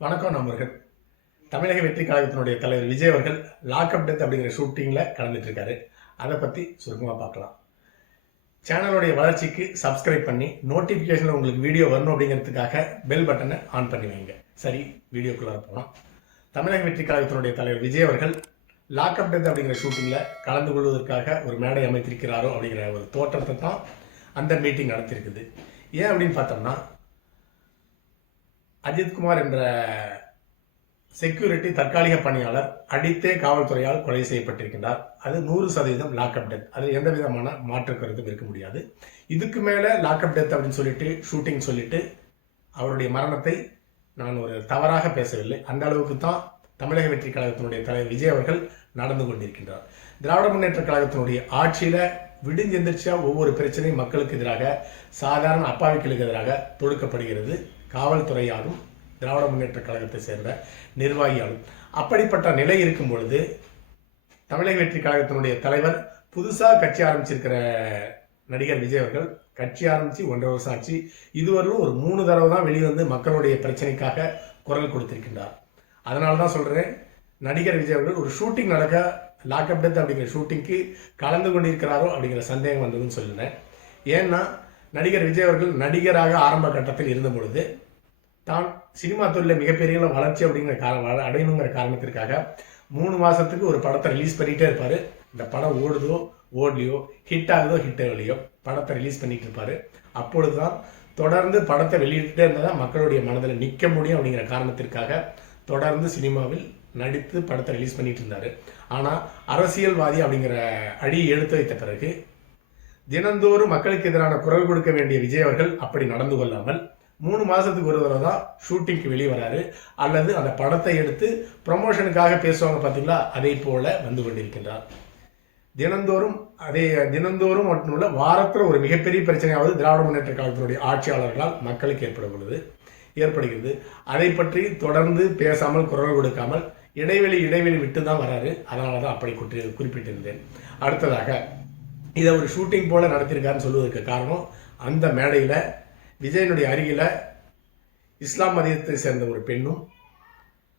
வணக்கம் நண்பர்கள். தமிழக வெற்றி கழகத்தினுடைய தலைவர் விஜய் அவர்கள் லாக்அப் டெத் அப்படிங்கிற ஷூட்டிங்கில் கலந்துட்டு இருக்காரு. அதை பற்றி சுருக்கமாக பார்க்கலாம். சேனலுடைய வளர்ச்சிக்கு சப்ஸ்கிரைப் பண்ணி நோட்டிஃபிகேஷனில் உங்களுக்கு வீடியோ வரணும் அப்படிங்கிறதுக்காக பெல் பட்டனை ஆன் பண்ணி வைங்க. சரி, வீடியோக்குள்ளே போகலாம். தமிழக வெற்றி கழகத்தினுடைய தலைவர் விஜய் அவர்கள் லாக்அப் டெத் அப்படிங்கிற ஷூட்டிங்கில் கலந்து கொள்வதற்காக ஒரு மேடை அமைத்திருக்கிறாரோ அப்படிங்கிற ஒரு தோற்றத்தை தான் அந்த மீட்டிங் நடத்திருக்குது. ஏன் அப்படின்னு பார்த்தோம்னா, அஜித்குமார் என்ற செக்யூரிட்டி தற்காலிக பணியாளர் அடித்தே காவல்துறையால் கொலை செய்யப்பட்டிருக்கின்றார். அது 100% லாக்அப் டெத். அது எந்த விதமான மாற்று கருத்தும் இருக்க முடியாது. இதுக்கு மேலே லாக்அப் டெத் அப்படின்னு சொல்லிட்டு ஷூட்டிங் சொல்லிட்டு அவருடைய மரணத்தை நான் ஒரு தவறாக பேசவில்லை. அந்த அளவுக்கு தான் தமிழக வெற்றி கழகத்தினுடைய தலைவர் விஜய் அவர்கள் நடந்து கொண்டிருக்கின்றார். திராவிட முன்னேற்ற கழகத்தினுடைய ஆட்சியில விடுஞ்செந்திரிச்சா ஒவ்வொரு பிரச்சனையும் மக்களுக்கு எதிராக, சாதாரண அப்பாவிகளுக்கு எதிராக தொடுக்கப்படுகிறது. காவல்துறையாலும் திராவிட முன்னேற்ற கழகத்தை சேர்ந்த நிர்வாகியாலும். அப்படிப்பட்ட நிலை இருக்கும் பொழுது தமிழக வெற்றி கழகத்தினுடைய தலைவர் புதுசாக கட்சி ஆரம்பிச்சிருக்கிற நடிகர் விஜய் அவர்கள் கட்சி ஆரம்பிச்சு 1.5 வருஷம் ஆச்சு. இதுவரையும் ஒரு 3 தடவை தான் வெளிவந்து மக்களுடைய பிரச்சனைக்காக குரல் கொடுத்திருக்கின்றார். அதனால தான் சொல்றேன், நடிகர் விஜய் அவர்கள் ஒரு ஷூட்டிங் நடக்க லாக்அப் டெத் அப்படிங்கிற ஷூட்டிங்க்கு கலந்து கொண்டிருக்கிறாரோ அப்படிங்கிற சந்தேகம் வந்ததுன்னு சொல்லுறேன். ஏன்னா நடிகர் விஜய் அவர்கள் நடிகராக ஆரம்ப கட்டத்தில் இருந்த பொழுது தான் சினிமா தொழிலில் மிகப்பெரிய வளர்ச்சி அப்படிங்கிற அடையணுங்கிற காரணத்திற்காக 3 மாசத்துக்கு ஒரு படத்தை ரிலீஸ் பண்ணிட்டே இருப்பாரு. இந்த படம் ஓடுதோ ஓடலையோ, ஹிட் ஆகுதோ ஹிட் ஆகலையோ, படத்தை ரிலீஸ் பண்ணிட்டு இருப்பாரு. அப்பொழுதுதான் தொடர்ந்து படத்தை வெளியிட்டே இருந்தால் மக்களுடைய மனதில் நிற்க முடியும் அப்படிங்கிற காரணத்திற்காக தொடர்ந்து சினிமாவில் நடித்து படத்தை ரிலீஸ் பண்ணிட்டு இருந்தாரு. ஆனால் அரசியல்வாதி அப்படிங்கிற அடியை எடுத்து வைத்த பிறகு தினந்தோறும் மக்களுக்கு எதிரான குரல் கொடுக்க வேண்டிய விஜய் அவர்கள் அப்படி நடந்து கொள்ளாமல் 3 மாசத்துக்கு ஒரு தடவை தான் ஷூட்டிங்க்கு வெளியே வராரு. அல்லது அந்த படத்தை எடுத்து ப்ரமோஷனுக்காக பேசுவாங்க பார்த்தீங்களா, அதை போல வந்து கொண்டிருக்கின்றார். தினந்தோறும் மட்டுமல்ல, வாரத்தில் ஒரு மிகப்பெரிய பிரச்சனையாவது திராவிட முன்னேற்ற கழகத்தினுடைய ஆட்சியாளர்களால் மக்களுக்கு ஏற்படுகிறது. அதை பற்றி தொடர்ந்து பேசாமல், குரல் கொடுக்காமல் இடைவெளி விட்டு தான் வராரு. அதனால தான் அப்படி குறிப்பிட்டிருந்தேன். அடுத்ததாக இதை ஒரு ஷூட்டிங் போல நடத்தியிருக்காருன்னு சொல்வதற்கு காரணம், அந்த மேடையில் விஜயனுடைய அருகில இஸ்லாம் மதத்தை சேர்ந்த ஒரு பெண்ணும்,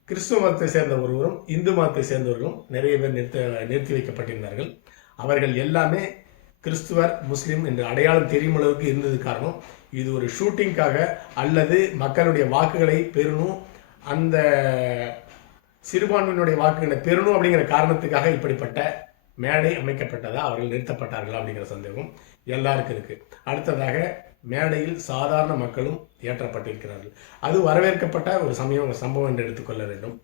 கிறிஸ்துவ மதத்தை சேர்ந்த ஒருவரும், இந்து மதத்தை சேர்ந்தவர்களும் நிறைய பேர் நிறுத்தி வைக்கப்பட்டிருந்தார்கள். அவர்கள் எல்லாமே கிறிஸ்துவர், முஸ்லீம் என்று அடையாளம் தெரியும் அளவுக்கு இருந்தது காரணம், இது ஒரு ஷூட்டிங்காக அல்லது மக்களுடைய வாக்குகளை பெறணும், அந்த சிறுபான்மையினுடைய வாக்குகளை பெறணும் அப்படிங்கிற காரணத்துக்காக இப்படிப்பட்ட மேடை அமைக்கப்பட்டதா, அவர்கள் நிறுத்தப்பட்டார்களா அப்படிங்கிற சந்தேகம் எல்லாருக்கும் இருக்கு. அடுத்ததாக மேடையில் சாதாரண மக்களும் ஏற்றப்பட்டிருக்கிறார்கள். அது வரவேற்கப்பட்ட ஒரு சம்பவம் என்று எடுத்துக்கொள்ள வேண்டும்.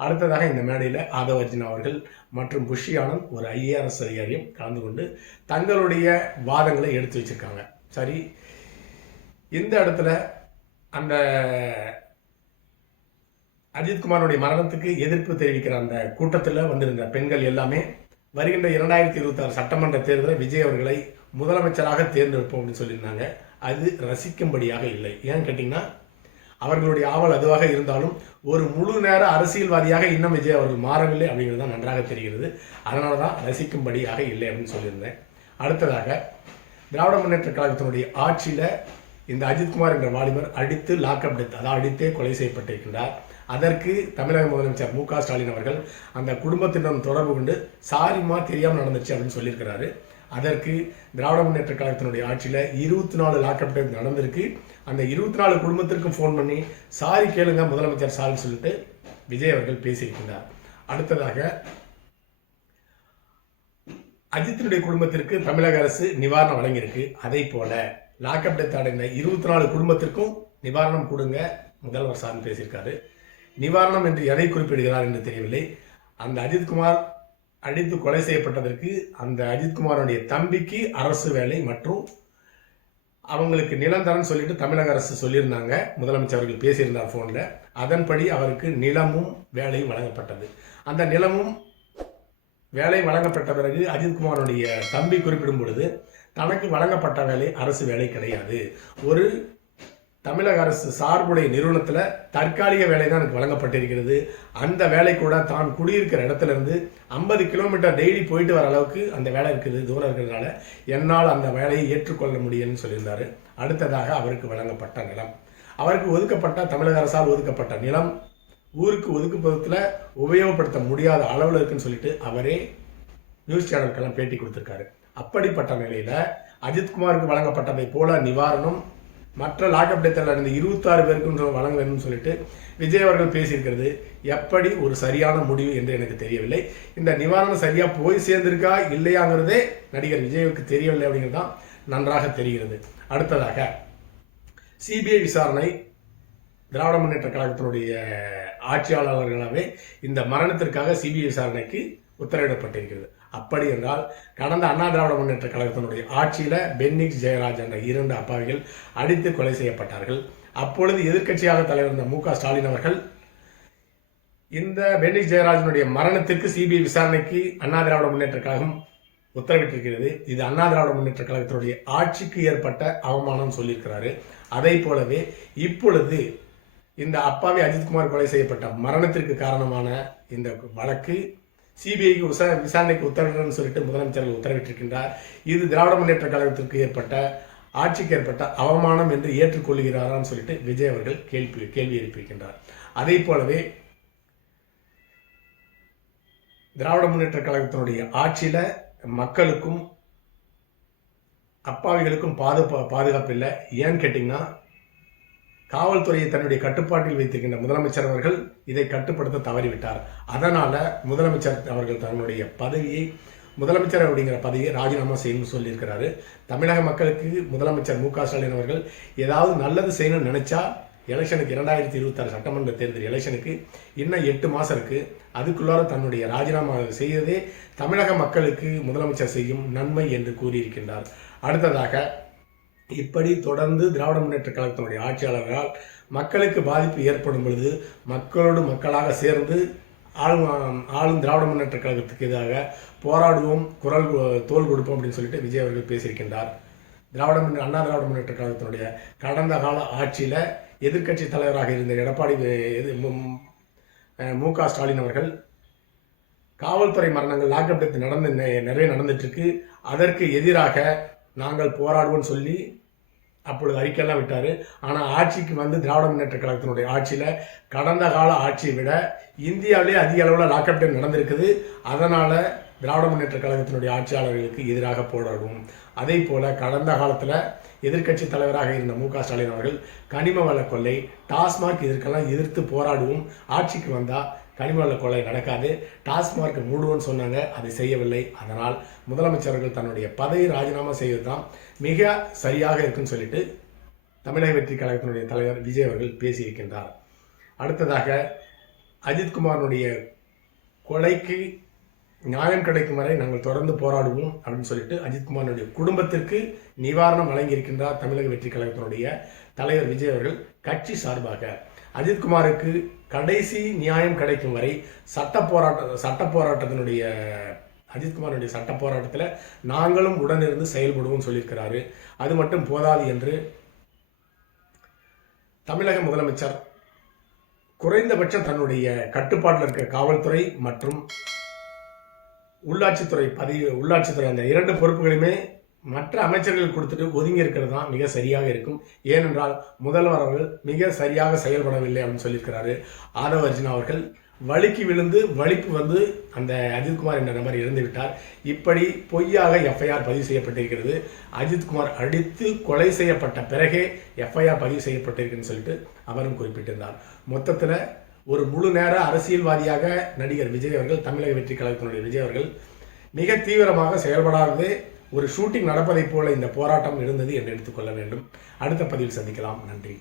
அடுத்ததாக இந்த மேடையில் ஆதவ அர்ஜுனா அவர்கள் மற்றும் புஷி ஆனந்த் ஒரு IAS அதிகாரியும் கலந்து கொண்டு தங்களுடைய வாதங்களை எடுத்து வச்சிருக்காங்க. சரி, இந்த இடத்துல அந்த அஜித்குமாருடைய மரணத்துக்கு எதிர்ப்பு தெரிவிக்கிற அந்த கூட்டத்தில் வந்திருந்த பெண்கள் எல்லாமே வருகின்ற 2026 சட்டமன்ற தேர்தலில் விஜய் அவர்களை முதலமைச்சராக தேர்ந்தெடுப்போம் அப்படின்னு சொல்லியிருந்தாங்க. அது ரசிக்கும்படியாக இல்லை. ஏன்னு கேட்டிங்கன்னா, அவர்களுடைய ஆவல் அதுவாக இருந்தாலும் ஒரு முழு நேர அரசியல்வாதியாக இன்னும் விஜய் அவர்கள் மாறவில்லை அப்படிங்கிறது தான் நன்றாக தெரிகிறது. அதனால தான் ரசிக்கும்படியாக இல்லை அப்படின்னு சொல்லியிருந்தேன். அடுத்ததாக திராவிட முன்னேற்ற கழகத்தினுடைய ஆட்சியில் இந்த அஜித்குமார் என்ற வாலிபர் அடித்து லாக்அப் டெத், அதாவது அடித்தே கொலை செய்யப்பட்டிருக்கின்றார். அதற்கு தமிழக முதலமைச்சர் மு.க. ஸ்டாலின் அவர்கள் அந்த குடும்பத்திடம் தொடர்பு கொண்டு சாரிமா தெரியாமல் நடந்துச்சு அப்படின்னு சொல்லியிருக்கிறாரு. அதற்கு திராவிட முன்னேற்ற கழகத்தினுடைய ஆட்சியில் 24 லாக்அப் டெத் நடந்திருக்கு. அந்த 24 குடும்பத்திற்கும் ஃபோன் பண்ணி சாரி கேளுங்க முதலமைச்சர் சாரின்னு சொல்லிட்டு விஜய் அவர்கள் பேசியிருக்கிறார். அடுத்ததாக அஜித்தினுடைய குடும்பத்திற்கு தமிழக அரசு நிவாரணம் வழங்கியிருக்கு. அதே போல லாக்அப் டெத் அடைந்த 24 குடும்பத்திற்கும் நிவாரணம் கொடுங்க முதல்வர் சார்ந்து பேசியிருக்காரு. நிவாரணம் என்று எதை குறிப்பிடுகிறார் என்று தெரியவில்லை. அந்த அஜித்குமார் அடித்து கொலை செய்யப்பட்டதற்கு அந்த அஜித்குமாருடைய தம்பிக்கு அரசு வேலை மற்றும் அவங்களுக்கு நிலம் தரன்னு சொல்லிட்டு தமிழக அரசு சொல்லியிருந்தாங்க. முதலமைச்சர் அவர்கள் பேசியிருந்தார் ஃபோனில். அதன்படி அவருக்கு நிலமும் வேலையும் வழங்கப்பட்டது. அந்த நிலமும் வேலை வழங்கப்பட்ட பிறகு அஜித்குமாருடைய தம்பி குறிப்பிடும் பொழுது தனக்கு வழங்கப்பட்ட வேலை அரசு வேலை கிடையாது, ஒரு தமிழக அரசு சார்புடைய நிறுவனத்தில் தற்காலிக வேலை தான் எனக்கு வழங்கப்பட்டிருக்கிறது. அந்த வேலை கூட தான் குடியிருக்கிற இடத்துல இருந்து 50 கிலோமீட்டர் டெய்லி போயிட்டு வர அளவுக்கு அந்த வேலை இருக்குது, தூரம் இருக்கிறதுனால என்னால் அந்த வேலையை ஏற்றுக்கொள்ள முடியும்னு சொல்லியிருந்தாரு. அடுத்ததாக அவருக்கு வழங்கப்பட்ட நிலம், அவருக்கு ஒதுக்கப்பட்ட தமிழக அரசால் ஒதுக்கப்பட்ட நிலம் ஊருக்கு ஒதுக்குப்பதத்தில் உபயோகப்படுத்த முடியாத அளவில் இருக்குன்னு சொல்லிட்டு அவரே நியூஸ் சேனலுக்கெல்லாம் பேட்டி கொடுத்துருக்காரு. அப்படிப்பட்ட நிலையில அஜித்குமாருக்கு வழங்கப்பட்டதை போல நிவாரணம் மற்ற லாக்அப் டெத்தில் இருந்த 26 பேருக்கு வழங்க வேணும்னு சொல்லிட்டு விஜய் அவர்கள் பேசியிருக்கிறது எப்படி ஒரு சரியான முடிவு என்று எனக்கு தெரியவில்லை. இந்த நிவாரணம் சரியா போய் சேர்ந்திருக்கா இல்லையாங்கிறதே நடிகர் விஜய்க்கு தெரியவில்லை அப்படிங்கிறது தான் நன்றாக தெரிகிறது. அடுத்ததாக சிபிஐ விசாரணை திராவிட முன்னேற்ற கழகத்தினுடைய ஆட்சியாளர்களாகவே இந்த மரணத்திற்காக சிபிஐ விசாரணைக்கு உத்தரவிடப்பட்டிருக்கிறது. அப்படி என்றால் கடந்த அண்ணா திராவிட முன்னேற்ற கழகத்தினுடைய ஆட்சியில பென்னிக்ஸ் ஜெயராஜ் என்ற 2 அப்பாவிகள் அடித்து கொலை செய்யப்பட்டார்கள். அப்பொழுது எதிர்க்கட்சியாக தலைவர் இருந்த மு க ஸ்டாலின் அவர்கள் இந்த பென்னிக்ஸ் ஜெயராஜனுடைய மரணத்திற்கு சிபிஐ விசாரணைக்கு அண்ணா திராவிட முன்னேற்ற கழகம் உத்தரவிட்டிருக்கிறது. இது அண்ணா திராவிட முன்னேற்ற கழகத்தினுடைய ஆட்சிக்கு ஏற்பட்ட அவமானம் சொல்லியிருக்கிறாரு. அதை போலவே இப்பொழுது இந்த அப்பாவி அஜித்குமார் கொலை செய்யப்பட்ட மரணத்திற்கு காரணமான இந்த வழக்கு சிபிஐக்கு விசாரணைக்கு உத்தரவிடணும்னு சொல்லிட்டு முதலமைச்சர்கள் உத்தரவிட்டிருக்கின்றார். இது திராவிட முன்னேற்ற கழகத்திற்கு ஏற்பட்ட ஆட்சிக்கு ஏற்பட்ட அவமானம் என்று ஏற்றுக்கொள்கிறாரான்னு சொல்லிட்டு விஜய் அவர்கள் கேள்வி எழுப்பியிருக்கின்றார். அதே போலவே திராவிட முன்னேற்ற கழகத்தினுடைய ஆட்சியில மக்களுக்கும் அப்பாவிகளுக்கும் பாதுகாப்பு இல்லை. ஏன்னு கேட்டீங்கன்னா காவல்துறையை தன்னுடைய கட்டுப்பாட்டில் வைத்திருக்கின்ற முதலமைச்சர் அவர்கள் இதை கட்டுப்படுத்த தவறிவிட்டார். அதனால முதலமைச்சர் அவர்கள் தன்னுடைய பதவியை முதலமைச்சர் அப்படிங்கிற பதவியை ராஜினாமா செய்யணும்னு சொல்லியிருக்கிறாரு. தமிழக மக்களுக்கு முதலமைச்சர் மு க ஸ்டாலின் அவர்கள் ஏதாவது நல்லது செய்யணும்னு நினைச்சா எலெக்ஷனுக்கு 2026 சட்டமன்ற தேர்தல் எலெக்ஷனுக்கு இன்னும் 8 மாதம் இருக்கு. அதுக்குள்ளார தன்னுடைய ராஜினாமா செய்வதே தமிழக மக்களுக்கு முதலமைச்சர் செய்யும் நன்மை என்று கூறியிருக்கின்றார். அடுத்ததாக இப்படி தொடர்ந்து திராவிட முன்னேற்ற கழகத்தினுடைய ஆட்சியாளர்களால் மக்களுக்கு பாதிப்பு ஏற்படும் பொழுது மக்களோடு மக்களாக சேர்ந்து ஆளும் திராவிட முன்னேற்ற கழகத்துக்கு எதிராக போராடுவோம், தோல் கொடுப்போம் அப்படின்னு சொல்லிட்டு விஜய் அவர்கள் பேசியிருக்கின்றார். அண்ணா திராவிட முன்னேற்ற கழகத்தினுடைய கடந்த கால ஆட்சியில் எதிர்க்கட்சி தலைவராக இருந்த எடப்பாடி மு க ஸ்டாலின் அவர்கள் காவல்துறை மரணங்கள் லாக்அப் டெத் நிறைய நடந்துட்டு இருக்கு, அதற்கு எதிராக நாங்கள் போராடுவோம்னு சொல்லி அப்பொழுது அறிக்கையெல்லாம் விட்டார். ஆனால் ஆட்சிக்கு வந்து திராவிட முன்னேற்ற கழகத்தினுடைய ஆட்சியில் கடந்த கால ஆட்சியை விட இந்தியாவிலே அதிக அளவில் லாக்அப் டெத் நடந்திருக்குது. அதனால் திராவிட முன்னேற்ற கழகத்தினுடைய ஆட்சியாளர்களுக்கு எதிராக போராடுவோம். அதே போல் கடந்த காலத்தில் எதிர்க்கட்சி தலைவராக இருந்த மு க ஸ்டாலின் அவர்கள் கனிம வள கொள்ளை, டாஸ்மாக் இதற்கெல்லாம் எதிர்த்து போராடுவோம், ஆட்சிக்கு வந்தால் கனிம வள கொள்ளை நடக்காது, டாஸ்மார்க் மூடுவோன்னு சொன்னாங்க, அதை செய்யவில்லை. அதனால் முதலமைச்சர்கள் தன்னுடைய பதவியை ராஜினாமா செய்வது தான் மிக சரியாக இருக்குன்னு சொல்லிட்டு தமிழக வெற்றி கழகத்தினுடைய தலைவர் விஜய் அவர்கள் பேசியிருக்கின்றார். அடுத்ததாக அஜித்குமாரனுடைய கொலைக்கு நியாயம் கிடைக்கும் வரை நாங்கள் தொடர்ந்து போராடுவோம் அப்படின்னு சொல்லிட்டு அஜித்குமாரனுடைய குடும்பத்திற்கு நிவாரணம் வழங்கியிருக்கின்றார் தமிழக வெற்றி கழகத்தினுடைய தலைவர் விஜய் அவர்கள் கட்சி சார்பாக. அஜித்குமாருக்கு கடைசி நியாயம் கிடைக்கும் வரை சட்ட போராட்டத்தினுடைய அஜித்குமாருடைய சட்ட போராட்டத்தில் நாங்களும் உடனிருந்து செயல்படுவோம் சொல்லியிருக்கிறாரு. அது மட்டும் போதாது என்று தமிழக முதலமைச்சர் குறைந்தபட்சம் தன்னுடைய கட்டுப்பாட்டில் இருக்க காவல்துறை மற்றும் உள்ளாட்சித்துறை அந்த 2 பொறுப்புகளையுமே மற்ற அமைச்சர்கள் கொடுத்துட்டு ஒதுங்கி இருக்கிறது தான் மிக சரியாக இருக்கும். ஏனென்றால் முதல்வர் அவர்கள் மிக சரியாக செயல்படவில்லை அப்படின்னு சொல்லியிருக்கிறாரு. ஆதவ அர்ஜுனா அவர்கள் வலிக்கு விழுந்து வலிப்பு வந்து அந்த அஜித்குமார் என்ற நபர் இறந்து விட்டார். இப்படி பொய்யாக எஃப்ஐஆர் பதிவு செய்யப்பட்டிருக்கிறது. அஜித்குமார் அடித்து கொலை செய்யப்பட்ட பிறகே எஃப்ஐஆர் பதிவு செய்யப்பட்டிருக்குன்னு சொல்லிட்டு அவரும் குறிப்பிட்டிருந்தார். மொத்தத்தில் ஒரு முழு நேர அரசியல்வாதியாக நடிகர் விஜய் அவர்கள் தமிழக வெற்றி கழகத்தினுடைய விஜய் அவர்கள் மிக தீவிரமாக செயல்படாதது ஒரு ஷூட்டிங் நடப்பதைப் போல இந்த போராட்டம் இருந்தது என்று எடுத்துக்கொள்ள வேண்டும். அடுத்த பதிவில் சந்திக்கலாம். நன்றி.